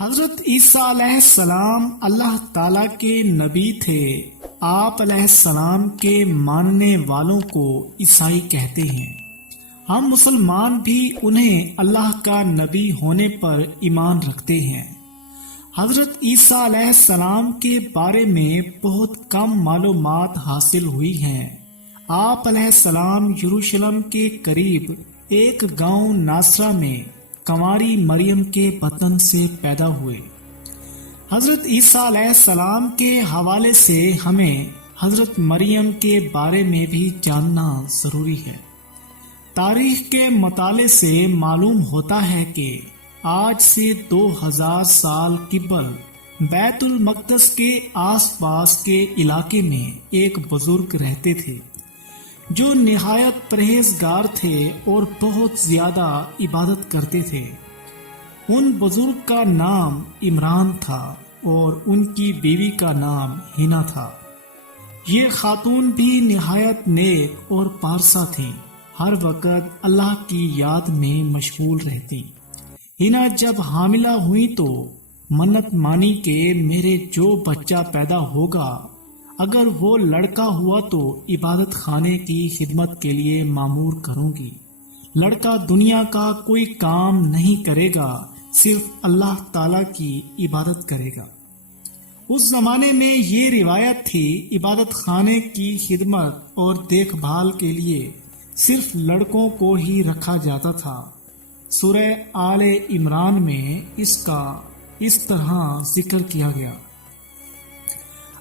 حضرت عیسیٰ علیہ السلام اللہ تعالیٰ کے نبی تھے۔ آپ علیہ السلام کے ماننے والوں کو عیسائی کہتے ہیں۔ ہم مسلمان بھی انہیں اللہ کا نبی ہونے پر ایمان رکھتے ہیں۔ حضرت عیسیٰ علیہ السلام کے بارے میں بہت کم معلومات حاصل ہوئی ہیں۔ آپ علیہ السلام یروشلم کے قریب ایک گاؤں ناصرہ میں کنواری مریم کے بطن سے پیدا ہوئے۔ حضرت عیسیٰ علیہ السلام کے حوالے سے ہمیں حضرت مریم کے بارے میں بھی جاننا ضروری ہے۔ تاریخ کے مطالعے سے معلوم ہوتا ہے کہ آج سے 2000 سال قبل بیت المقدس کے آس پاس کے علاقے میں ایک بزرگ رہتے تھے جو نہایت پرہیزگار تھے اور بہت زیادہ عبادت کرتے تھے۔ ان بزرگ کا نام عمران تھا اور ان کی بیوی کا نام ہینا تھا۔ یہ خاتون بھی نہایت نیک اور پارسا تھیں، ہر وقت اللہ کی یاد میں مشغول رہتی۔ ہینا جب حاملہ ہوئی تو منت مانی کہ میرے جو بچہ پیدا ہوگا اگر وہ لڑکا ہوا تو عبادت خانے کی خدمت کے لیے مامور کروں گی۔ لڑکا دنیا کا کوئی کام نہیں کرے گا، صرف اللہ تعالی کی عبادت کرے گا۔ اس زمانے میں یہ روایت تھی، عبادت خانے کی خدمت اور دیکھ بھال کے لیے صرف لڑکوں کو ہی رکھا جاتا تھا۔ سورہ آل عمران میں اس کا اس طرح ذکر کیا گیا۔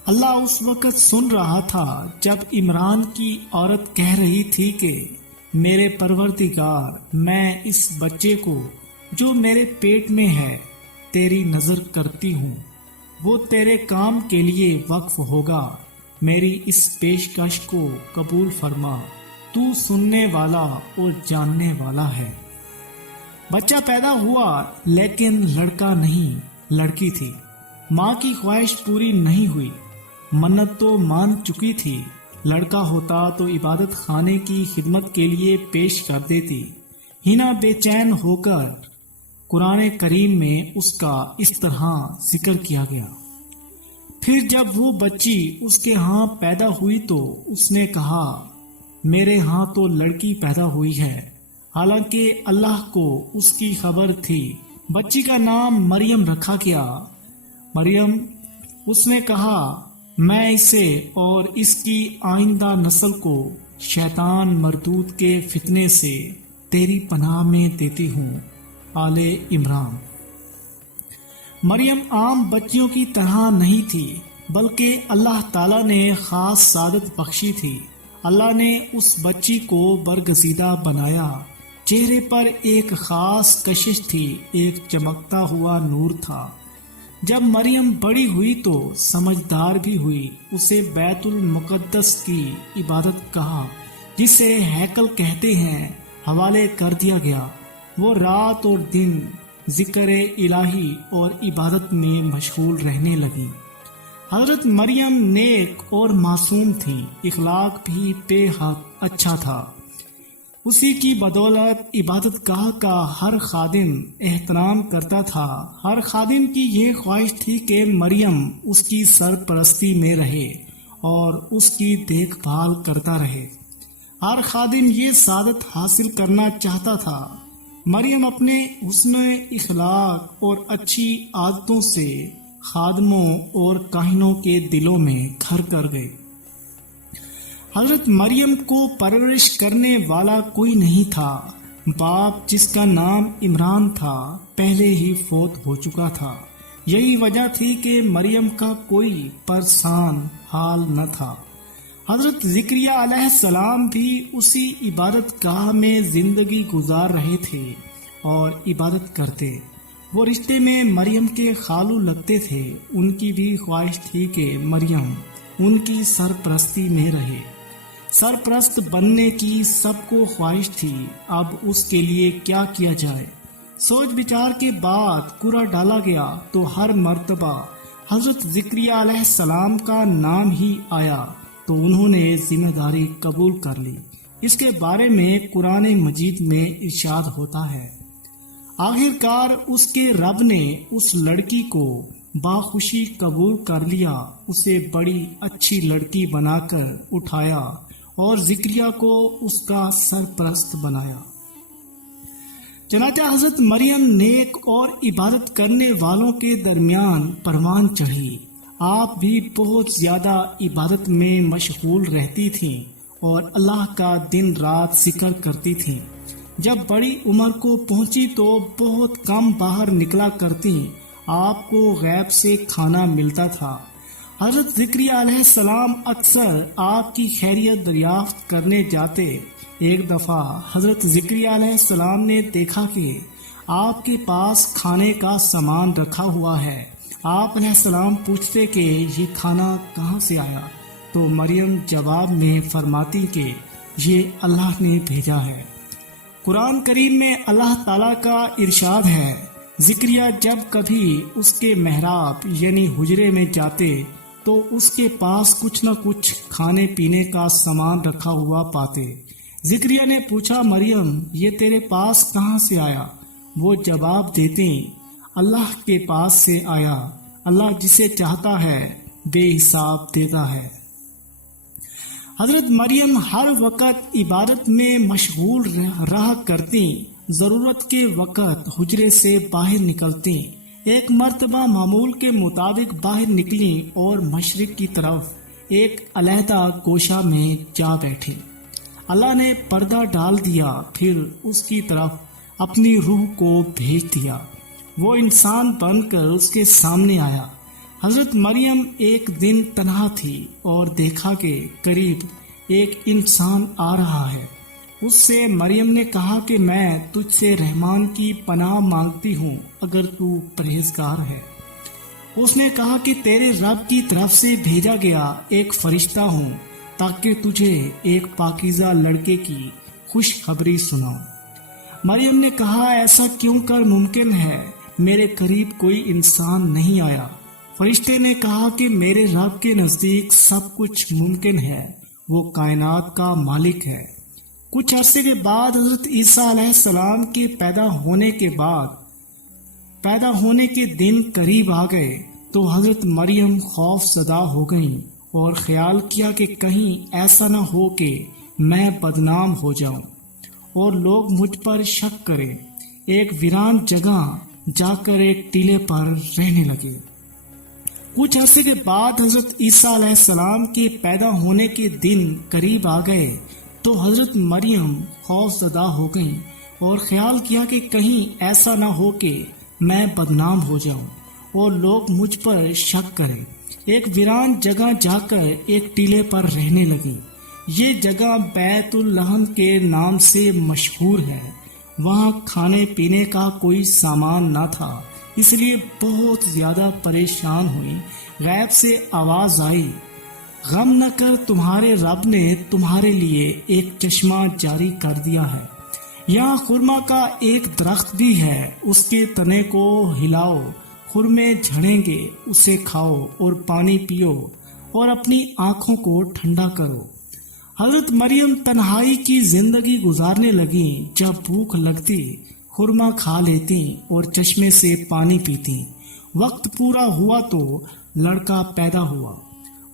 اللہ اس وقت سن رہا تھا جب عمران کی عورت کہہ رہی تھی کہ میرے پروردگار، میں اس بچے کو جو میرے پیٹ میں ہے تیری نظر کرتی ہوں، وہ تیرے کام کے لیے وقف ہوگا، میری اس پیشکش کو قبول فرما، تو سننے والا اور جاننے والا ہے۔ بچہ پیدا ہوا لیکن لڑکا نہیں، لڑکی تھی۔ ماں کی خواہش پوری نہیں ہوئی، منت تو مان چکی تھی، لڑکا ہوتا تو عبادت خانے کی خدمت کے لیے پیش کر دیتی۔ ہینا بے چین ہو کر قرآن کریم میں اس کا اس طرح ذکر کیا گیا۔ پھر جب وہ بچی اس کے ہاں پیدا ہوئی تو اس نے کہا میرے ہاں تو لڑکی پیدا ہوئی ہے، حالانکہ اللہ کو اس کی خبر تھی۔ بچی کا نام مریم رکھا گیا۔ مریم اس نے کہا میں اسے اور اس کی آئندہ نسل کو شیطان مردود کے فتنے سے تیری پناہ میں دیتی ہوں۔ آل عمران۔ مریم عام بچیوں کی طرح نہیں تھی، بلکہ اللہ تعالیٰ نے خاص سعادت بخشی تھی۔ اللہ نے اس بچی کو برگزیدہ بنایا۔ چہرے پر ایک خاص کشش تھی، ایک چمکتا ہوا نور تھا۔ جب مریم بڑی ہوئی تو سمجھدار بھی ہوئی، اسے بیت المقدس کی عبادت کہا جسے ہیکل کہتے ہیں حوالے کر دیا گیا۔ وہ رات اور دن ذکر الہی اور عبادت میں مشغول رہنے لگی۔ حضرت مریم نیک اور معصوم تھی، اخلاق بھی بے حد اچھا تھا۔ اسی کی بدولت عبادت گاہ کا ہر خادم احترام کرتا تھا۔ ہر خادم کی یہ خواہش تھی کہ مریم اس کی سرپرستی میں رہے اور اس کی دیکھ بھال کرتا رہے۔ ہر خادم یہ سعادت حاصل کرنا چاہتا تھا۔ مریم اپنے حسن اخلاق اور اچھی عادتوں سے خادموں اور کاہنوں کے دلوں میں گھر کر گئی۔ حضرت مریم کو پرورش کرنے والا کوئی نہیں تھا۔ باپ جس کا نام عمران تھا پہلے ہی فوت ہو چکا تھا۔ یہی وجہ تھی کہ مریم کا کوئی پرسان حال نہ تھا۔ حضرت زکریا علیہ السلام بھی اسی عبادت گاہ میں زندگی گزار رہے تھے اور عبادت کرتے۔ وہ رشتے میں مریم کے خالو لگتے تھے۔ ان کی بھی خواہش تھی کہ مریم ان کی سرپرستی میں رہے۔ سرپرست بننے کی سب کو خواہش تھی، اب اس کے لیے کیا کیا جائے؟ سوچ بچار کے بعد قرعہ ڈالا گیا تو ہر مرتبہ حضرت زکریا علیہ السلام کا نام ہی آیا تو انہوں نے ذمہ داری قبول کر لی۔ اس کے بارے میں قرآن مجید میں ارشاد ہوتا ہے آخرکار اس کے رب نے اس لڑکی کو باخوشی قبول کر لیا، اسے بڑی اچھی لڑکی بنا کر اٹھایا اور زکریا کو اس کا سرپرست بنایا۔ چنانچہ حضرت مریم نیک اور عبادت کرنے والوں کے درمیان پروان چڑھی۔ آپ بھی بہت زیادہ عبادت میں مشغول رہتی تھیں اور اللہ کا دن رات ذکر کرتی تھیں۔ جب بڑی عمر کو پہنچی تو بہت کم باہر نکلا کرتی، آپ کو غیب سے کھانا ملتا تھا۔ حضرت زکریا علیہ السلام اکثر آپ کی خیریت دریافت کرنے جاتے۔ ایک دفعہ حضرت زکریا علیہ السلام نے دیکھا کہ آپ کے پاس کھانے کا سامان رکھا ہوا ہے۔ آپ علیہ السلام پوچھتے کہ یہ کھانا کہاں سے آیا، تو مریم جواب میں فرماتی کہ یہ اللہ نے بھیجا ہے۔ قرآن کریم میں اللہ تعالیٰ کا ارشاد ہے، زکریا جب کبھی اس کے محراب یعنی حجرے میں جاتے تو اس کے پاس کچھ نہ کچھ کھانے پینے کا سامان رکھا ہوا پاتے۔ زکریا نے پوچھا، مریم یہ تیرے پاس کہاں سے آیا؟ وہ جواب دیتے، اللہ کے پاس سے آیا، اللہ جسے چاہتا ہے بے حساب دیتا ہے۔ حضرت مریم ہر وقت عبادت میں مشغول رہا کرتی، ضرورت کے وقت حجرے سے باہر نکلتی۔ ایک مرتبہ معمول کے مطابق باہر نکلی اور مشرق کی طرف ایک علیحدہ گوشہ میں جا بیٹھی۔ اللہ نے پردہ ڈال دیا، پھر اس کی طرف اپنی روح کو بھیج دیا۔ وہ انسان بن کر اس کے سامنے آیا۔ حضرت مریم ایک دن تنہا تھی اور دیکھا کہ قریب ایک انسان آ رہا ہے۔ اس سے مریم نے کہا کہ میں تجھ سے رحمان کی پناہ مانگتی ہوں اگر تو پرہیزگار ہے۔ اس نے کہا کہ تیرے رب کی طرف سے بھیجا گیا ایک فرشتہ ہوں تاکہ تجھے ایک پاکیزہ لڑکے کی خوشخبری سناؤں۔ مریم نے کہا، ایسا کیوں کر ممکن ہے؟ میرے قریب کوئی انسان نہیں آیا۔ فرشتے نے کہا کہ میرے رب کے نزدیک سب کچھ ممکن ہے، وہ کائنات کا مالک ہے۔ کچھ عرصے کے بعد حضرت عیسیٰ علیہ السلام کے پیدا ہونے کے دن قریب آ گئے تو حضرت مریم خوف زدہ ہو گئیں اور خیال کیا کہ کہیں ایسا نہ ہو کہ میں بدنام ہو جاؤں اور لوگ مجھ پر شک کریں۔ ایک ویران جگہ جا کر ایک ٹیلے پر رہنے لگے۔ کچھ عرصے کے بعد حضرت عیسیٰ علیہ السلام کے پیدا ہونے کے دن قریب آ گئے تو حضرت مریم خوف زدہ ہو گئیں اور خیال کیا کہ کہیں ایسا نہ ہو کہ میں بدنام ہو جاؤں اور لوگ مجھ پر شک کریں۔ ایک ویران جگہ جا کر ایک ٹیلے پر رہنے لگی۔ یہ جگہ بیت الحم کے نام سے مشہور ہے۔ وہاں کھانے پینے کا کوئی سامان نہ تھا، اس لیے بہت زیادہ پریشان ہوئی۔ غیب سے آواز آئی، غم نہ کر، تمہارے رب نے تمہارے لیے ایک چشمہ جاری کر دیا ہے۔ یہاں خرما کا ایک درخت بھی ہے، اس کے تنے کو ہلاؤ، خرمے جھڑیں گے، اسے کھاؤ اور پانی پیو اور اپنی آنکھوں کو ٹھنڈا کرو۔ حضرت مریم تنہائی کی زندگی گزارنے لگی۔ جب بھوک لگتی خرما کھا لیتی اور چشمے سے پانی پیتی۔ وقت پورا ہوا تو لڑکا پیدا ہوا۔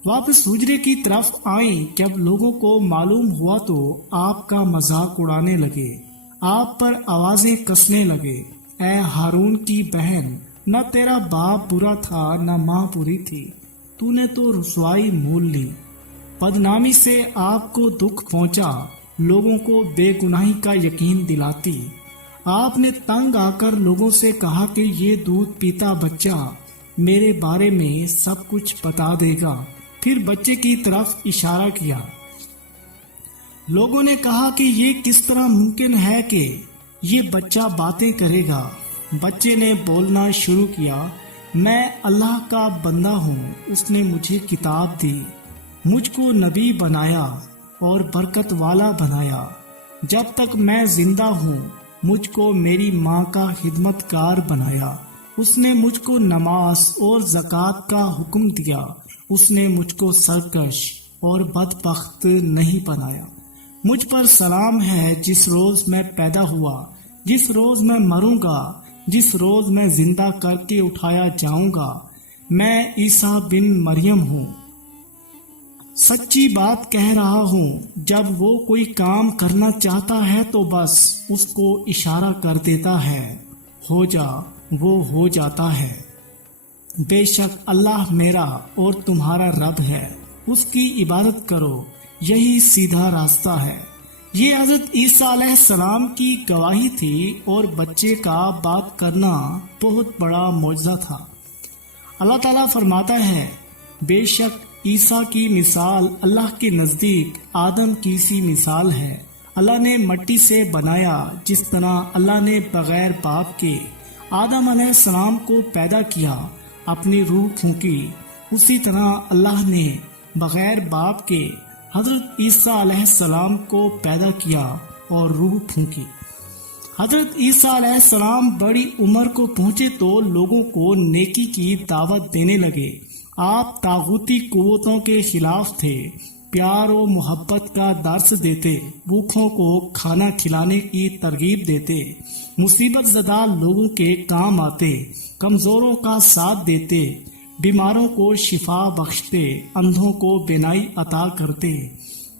واپس حجرے کی طرف آئیں۔ جب لوگوں کو معلوم ہوا تو آپ کا مذاق اڑانے لگے، آپ پر آوازیں کسنے لگے۔ اے ہارون کی بہن، نہ تیرا باپ برا تھا نہ ماں بری تھی، تو نے تو رسوائی مول لی۔ بدنامی سے آپ کو دکھ پہنچا، لوگوں کو بے گناہی کا یقین دلاتی۔ آپ نے تنگ آ کر لوگوں سے کہا کہ یہ دودھ پیتا بچہ میرے بارے میں سب کچھ بتا دے گا۔ پھر بچے کی طرف اشارہ کیا۔ لوگوں نے کہا کہ یہ کس طرح ممکن ہے کہ یہ بچہ باتیں کرے گا؟ بچے نے بولنا شروع کیا، میں اللہ کا بندہ ہوں، اس نے مجھے کتاب دی، مجھ کو نبی بنایا اور برکت والا بنایا۔ جب تک میں زندہ ہوں مجھ کو میری ماں کا خدمت گار بنایا۔ اس نے مجھ کو نماز اور زکوٰۃ کا حکم دیا۔ اس نے مجھ کو سرکش اور بدبخت نہیں بنایا۔ مجھ پر سلام ہے جس روز میں پیدا ہوا، جس روز میں مروں گا، جس روز میں زندہ کر کے اٹھایا جاؤں گا، میں عیسیٰ بن مریم ہوں۔ سچی بات کہہ رہا ہوں، جب وہ کوئی کام کرنا چاہتا ہے تو بس اس کو اشارہ کر دیتا ہے، ہو جا، وہ ہو جاتا ہے۔ بے شک اللہ میرا اور تمہارا رب ہے، اس کی عبادت کرو، یہی سیدھا راستہ ہے۔ یہ حضرت عیسیٰ علیہ السلام کی گواہی تھی اور بچے کا بات کرنا بہت بڑا معجزہ تھا۔ اللہ تعالیٰ فرماتا ہے، بے شک عیسیٰ کی مثال اللہ کے نزدیک آدم کی سی مثال ہے۔ اللہ نے مٹی سے بنایا، جس طرح اللہ نے بغیر باپ کے آدم علیہ السلام کو پیدا کیا، اپنی روح پھونکی، اسی طرح اللہ نے بغیر باپ کے حضرت عیسیٰ علیہ السلام کو پیدا کیا اور روح پھونکی۔ حضرت عیسیٰ علیہ السلام بڑی عمر کو پہنچے تو لوگوں کو نیکی کی دعوت دینے لگے۔ آپ طاغوتی قوتوں کے خلاف تھے، پیار و محبت کا درس دیتے، بھوکھوں کو کھانا کھلانے کی ترغیب دیتے، مصیبت زدہ لوگوں کے کام آتے، کمزوروں کا ساتھ دیتے، بیماروں کو شفا بخشتے، اندھوں کو بینائی عطا کرتے،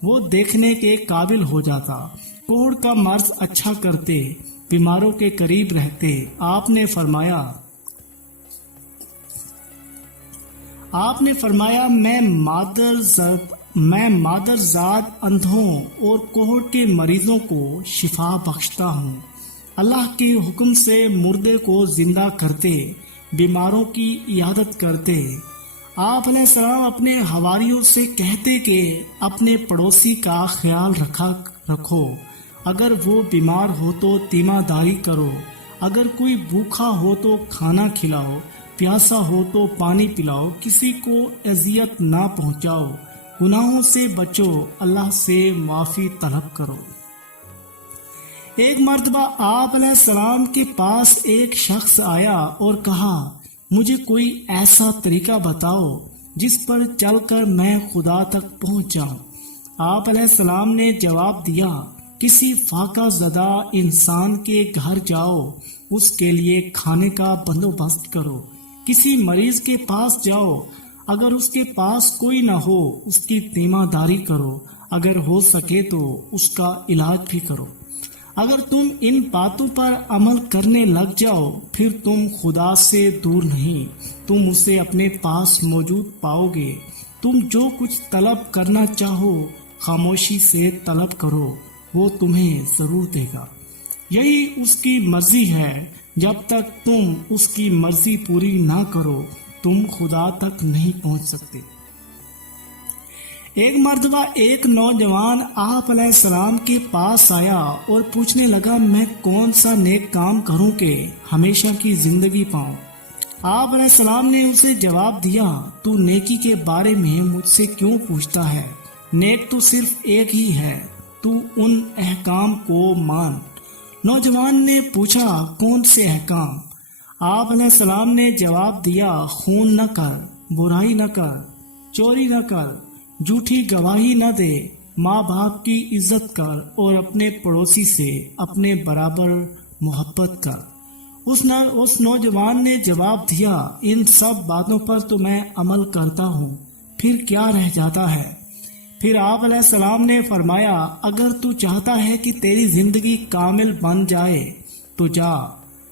وہ دیکھنے کے قابل ہو جاتا، کوڑ کا مرض اچھا کرتے، بیماروں کے قریب رہتے۔ آپ نے فرمایا میں مادر زاد اندھوں اور کوڑ کے مریضوں کو شفا بخشتا ہوں۔ اللہ کے حکم سے مردے کو زندہ کرتے، بیماروں کی عیادت کرتے۔ آپ علیہ السلام اپنے حواریوں سے کہتے کہ اپنے پڑوسی کا خیال رکھو، اگر وہ بیمار ہو تو تیمارداری کرو، اگر کوئی بھوکا ہو تو کھانا کھلاؤ، پیاسا ہو تو پانی پلاؤ، کسی کو اذیت نہ پہنچاؤ، گناہوں سے بچو، اللہ سے معافی طلب کرو۔ ایک مرتبہ آپ علیہ السلام کے پاس ایک شخص آیا اور کہا، مجھے کوئی ایسا طریقہ بتاؤ جس پر چل کر میں خدا تک پہنچ جاؤں۔ آپ علیہ السلام نے جواب دیا، کسی فاقہ زدہ انسان کے گھر جاؤ، اس کے لیے کھانے کا بندوبست کرو، کسی مریض کے پاس جاؤ، اگر اس کے پاس کوئی نہ ہو اس کی تیمارداری کرو، اگر ہو سکے تو اس کا علاج بھی کرو۔ اگر تم ان باتوں پر عمل کرنے لگ جاؤ، پھر تم خدا سے دور نہیں، تم اسے اپنے پاس موجود پاؤ گے۔ تم جو کچھ طلب کرنا چاہو خاموشی سے طلب کرو، وہ تمہیں ضرور دے گا۔ یہی اس کی مرضی ہے، جب تک تم اس کی مرضی پوری نہ کرو تم خدا تک نہیں پہنچ سکتے۔ ایک مرتبہ ایک نوجوان آپ علیہ السلام کے پاس آیا اور پوچھنے لگا، میں کون سا نیک کام کروں کہ ہمیشہ کی زندگی پاؤں؟ آپ علیہ السلام نے اسے جواب دیا، تو نیکی کے بارے میں مجھ سے کیوں پوچھتا ہے؟ نیک تو صرف ایک ہی ہے، تو ان احکام کو مان۔ نوجوان نے پوچھا، کون سے احکام؟ آپ علیہ السلام نے جواب دیا، خون نہ کر، برائی نہ کر، چوری نہ کر، جھوٹی گواہی نہ دے، ماں باپ کی عزت کر اور اپنے پڑوسی سے اپنے برابر محبت کر۔ اس نوجوان نے جواب دیا، ان سب باتوں پر تو میں عمل کرتا ہوں، پھر کیا رہ جاتا ہے؟ پھر آپ علیہ السلام نے فرمایا، اگر تو چاہتا ہے کہ تیری زندگی کامل بن جائے تو جا،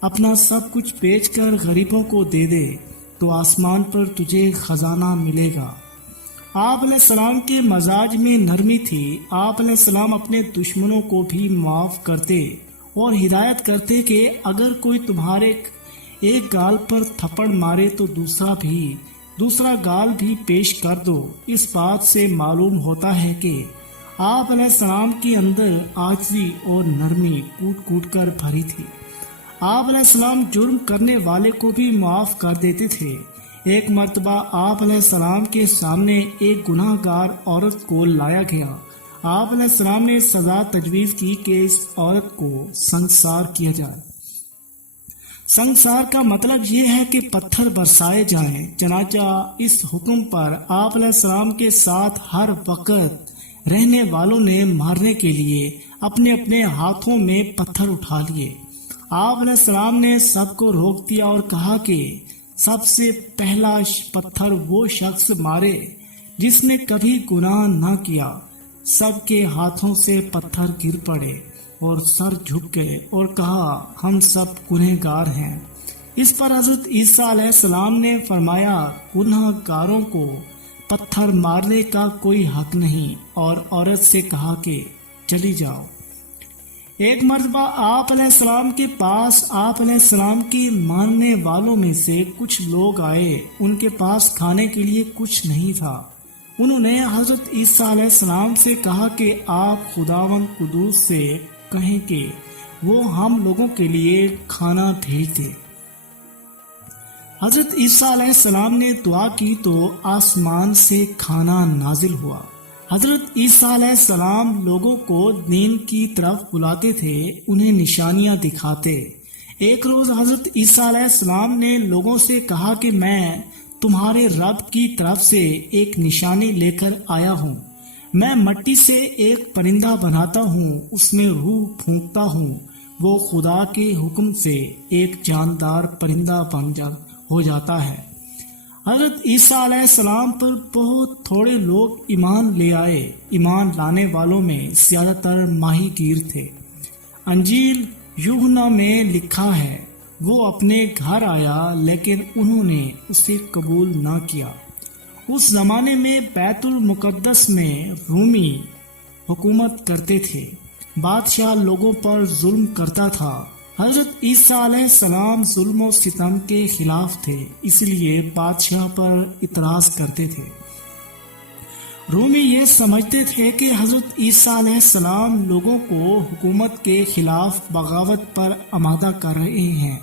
اپنا سب کچھ بیچ کر غریبوں کو دے دے، تو آسمان پر تجھے خزانہ ملے گا۔ آپ علیہ السلام کے مزاج میں نرمی تھی۔ آپ علیہ السلام اپنے دشمنوں کو بھی معاف کرتے اور ہدایت کرتے کہ اگر کوئی تمہارے ایک گال پر تھپڑ مارے تو دوسرا گال بھی پیش کر دو۔ اس بات سے معلوم ہوتا ہے کہ آپ علیہ السلام کے اندر عاجزی اور نرمی کوٹ کوٹ کر بھری تھی۔ آپ علیہ السلام جرم کرنے والے کو بھی معاف کر دیتے تھے۔ ایک مرتبہ آپ علیہ السلام کے سامنے ایک گناہ گار عورت کو لایا گیا۔ آپ علیہ السلام نے سزا تجویز کی کہ اس عورت کو سنگسار کیا جائے۔ سنگسار کا مطلب یہ ہے کہ پتھر برسائے جائیں۔ چنانچہ اس حکم پر آپ علیہ السلام کے ساتھ ہر وقت رہنے والوں نے مارنے کے لیے اپنے اپنے ہاتھوں میں پتھر اٹھا لیے۔ آپ علیہ السلام نے سب کو روک دیا اور کہا کہ سب سے پہلا پتھر وہ شخص مارے جس نے کبھی گناہ نہ کیا۔ سب کے ہاتھوں سے پتھر گر پڑے اور سر جھک گئے اور کہا ہم سب گنہگار ہیں۔ اس پر حضرت عیسیٰ علیہ السلام نے فرمایا گنہگاروں کو پتھر مارنے کا کوئی حق نہیں، اور عورت سے کہا کہ چلی جاؤ۔ ایک مرتبہ آپ علیہ السلام کے پاس آپ علیہ السلام کے ماننے والوں میں سے کچھ لوگ آئے۔ ان کے پاس کھانے کے لیے کچھ نہیں تھا۔ انہوں نے حضرت عیسیٰ علیہ السلام سے کہا کہ آپ خداوند قدوس سے کہیں کہ وہ ہم لوگوں کے لیے کھانا بھیج دے۔ حضرت عیسیٰ علیہ السلام نے دعا کی تو آسمان سے کھانا نازل ہوا۔ حضرت عیسیٰ علیہ السلام لوگوں کو دین کی طرف بلاتے تھے، انہیں نشانیاں دکھاتے۔ ایک روز حضرت عیسیٰ علیہ السلام نے لوگوں سے کہا کہ میں تمہارے رب کی طرف سے ایک نشانی لے کر آیا ہوں۔ میں مٹی سے ایک پرندہ بناتا ہوں، اس میں روح پھونکتا ہوں، وہ خدا کے حکم سے ایک جاندار پرندہ ہو جاتا ہے۔ حضرت عیسیٰ علیہ السلام پر بہت تھوڑے لوگ ایمان لے آئے۔ ایمان لانے والوں میں زیادہ تر ماہی گیر تھے۔ انجیل یوحنا میں لکھا ہے وہ اپنے گھر آیا لیکن انہوں نے اسے قبول نہ کیا۔ اس زمانے میں بیت المقدس میں رومی حکومت کرتے تھے۔ بادشاہ لوگوں پر ظلم کرتا تھا۔ حضرت عیسیٰ علیہ السلام ظلم و ستم کے خلاف تھے، اس لیے بادشاہ پر اعتراض کرتے تھے۔ رومی یہ سمجھتے تھے کہ حضرت عیسیٰ علیہ السلام لوگوں کو حکومت کے خلاف بغاوت پر آمادہ کر رہے ہیں۔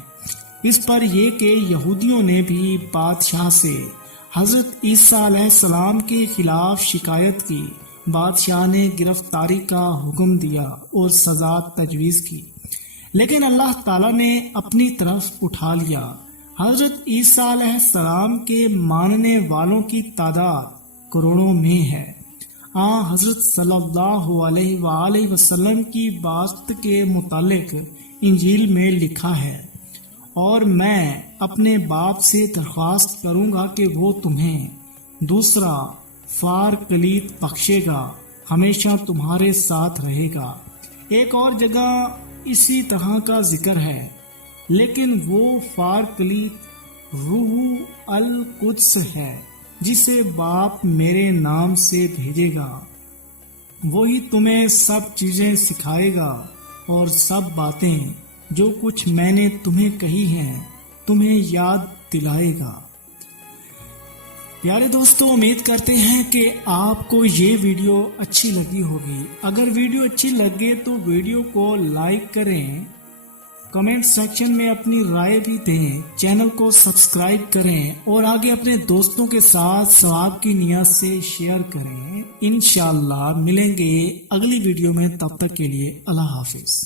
اس پر یہ کہ یہودیوں نے بھی بادشاہ سے حضرت عیسیٰ علیہ السلام کے خلاف شکایت کی۔ بادشاہ نے گرفتاری کا حکم دیا اور سزا تجویز کی، لیکن اللہ تعالیٰ نے اپنی طرف اٹھا لیا۔ حضرت عیسیٰ علیہ السلام کے ماننے والوں کی تعداد کروڑوں میں ہے۔ حضرت صلی اللہ علیہ وآلہ وسلم کی بات کے متعلق انجیل میں لکھا ہے، اور میں اپنے باپ سے درخواست کروں گا کہ وہ تمہیں دوسرا فار کلید بخشے گا، ہمیشہ تمہارے ساتھ رہے گا۔ ایک اور جگہ اسی طرح کا ذکر ہے، لیکن وہ فار کلید روح القدس ہے جسے باپ میرے نام سے بھیجے گا۔ وہی تمہیں سب چیزیں سکھائے گا اور سب باتیں جو کچھ میں نے تمہیں کہی ہیں تمہیں یاد دلائے گا۔ پیارے دوستو، امید کرتے ہیں کہ آپ کو یہ ویڈیو اچھی لگی ہوگی۔ اگر ویڈیو اچھی لگے تو ویڈیو کو لائک کریں، کمنٹ سیکشن میں اپنی رائے بھی دیں، چینل کو سبسکرائب کریں اور آگے اپنے دوستوں کے ساتھ ثواب کی نیت سے شیئر کریں۔ انشاءاللہ ملیں گے اگلی ویڈیو میں، تب تک کے لیے اللہ حافظ۔